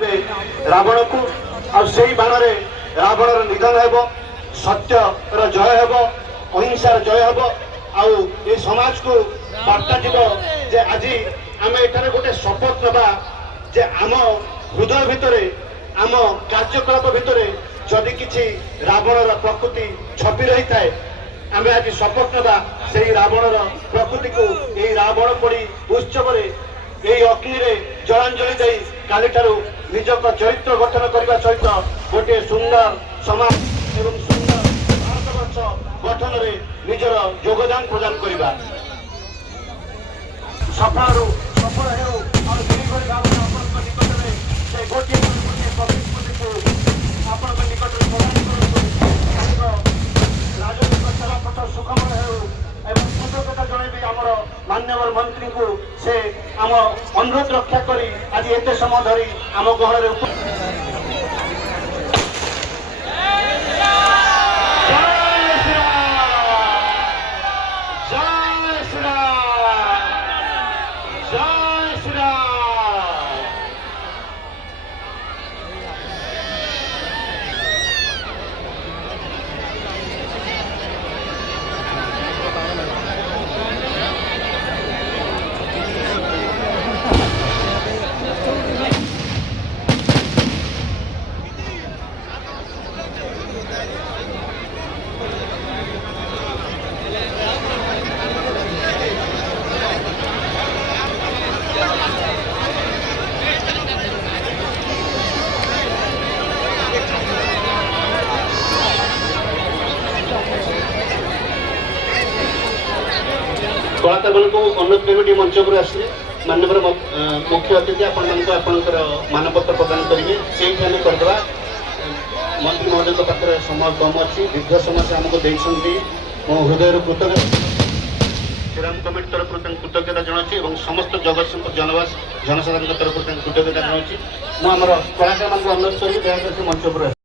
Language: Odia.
ମାରିବେ ରାବଣକୁ ଆଉ ସେଇ ବାଣରେ ରାବଣର ନିଧନ ହେବ ସତ୍ୟର ଜୟ ହେବ ଅହିଂସାର ଜୟ ହେବ ଆଉ ଏ ସମାଜକୁ ବାର୍ତ୍ତା ଯିବ ଯେ ଆଜି ଆମେ ଏଠାରେ ଗୋଟେ ଶପଥ ନେବା ଯେ ଆମ ହୃଦୟ ଭିତରେ ଆମ କାର୍ଯ୍ୟକଳାପ ଭିତରେ ଯଦି କିଛି ରାବଣର ପ୍ରକୃତି ଛପି ରହିଥାଏ ଆମେ ଆଜି ଶପଥ ନେବା ସେହି ରାବଣର ପ୍ରକୃତିକୁ ଏହି ରାବଣ ପୋଡ଼ି ଉତ୍ସବରେ ଏହି ଅଗ୍ନିରେ ଜଳାଞ୍ଜଳି ଦେଇ କାଲିଠାରୁ ନିଜ ଚରିତ୍ର ଗଠନ କରିବା ସହିତ ଗୋଟିଏ ସୁନ୍ଦର ସମାଜ ଏବଂ ସୁନ୍ଦର ଭାରତବର୍ଷ ଗଠନରେ ନିଜର ଯୋଗଦାନ ପ୍ରଦାନ କରିବା ସଫଳରୁ ସଫଳ ହେଉ ଆଉ ସେହିଭଳି ଭାବରେ ଆପଣଙ୍କ ନିକଟରେ ସେ ଗୋଟିଏ ପ୍ରତିଶ୍ରୁତିକୁ ଆପଣଙ୍କ ନିକଟରେ ପ୍ରଦାନ କରନ୍ତୁ ରାଜନୈତିକ ଚଲାପଥ ସୁଖମୟ ହେଉ ଏବଂ କୃତଜ୍ଞତା ଜଣାଇବି ଆମର ମାନ୍ୟବର ମନ୍ତ୍ରୀଙ୍କୁ ସେ ଆମ ଅନୁରୋଧ ରକ୍ଷା କରି ଆଜି ଏତେ ସମୟ ଧରି ଆମ ଗହଣରେ कलाकारମାନଙ୍କୁ ଅନୁରୋଧ କରିବି ମଞ୍ଚ ଉପରେ ଆସିଲେ ମାନ୍ୟବର ମୁଖ୍ୟ ଅତିଥି ଆପଣମାନଙ୍କୁ ଆପଣଙ୍କର ମାନପତ୍ର ପ୍ରଦାନ କରିବେ ସେଇଠି ଆମେ କରିଦେବା ମନ୍ତ୍ରୀ ମହୋଦୟଙ୍କ ପାଖରେ ସମୟ କମ୍ ଅଛି ଦୀର୍ଘ ସମୟ ସେ ଆମକୁ ଦେଇଛନ୍ତି ମୋ ହୃଦୟରୁ କୃତଜ୍ଞ ଶ୍ରୀରାମ କମିଟି ତରଫରୁ ତାଙ୍କୁ କୃତଜ୍ଞତା ଜଣାଉଛି ଏବଂ ସମସ୍ତ ଜଗତସିଂହପୁର ଜନସାଧାରଣଙ୍କ ତରଫରୁ ତାଙ୍କୁ କୃତଜ୍ଞତା ଜଣାଉଛି ମୁଁ ଆମର କଳାକାରମାନଙ୍କୁ ଅନୁରୋଧ କରିବି ଦୟାକରି ମଞ୍ଚ ଉପରେ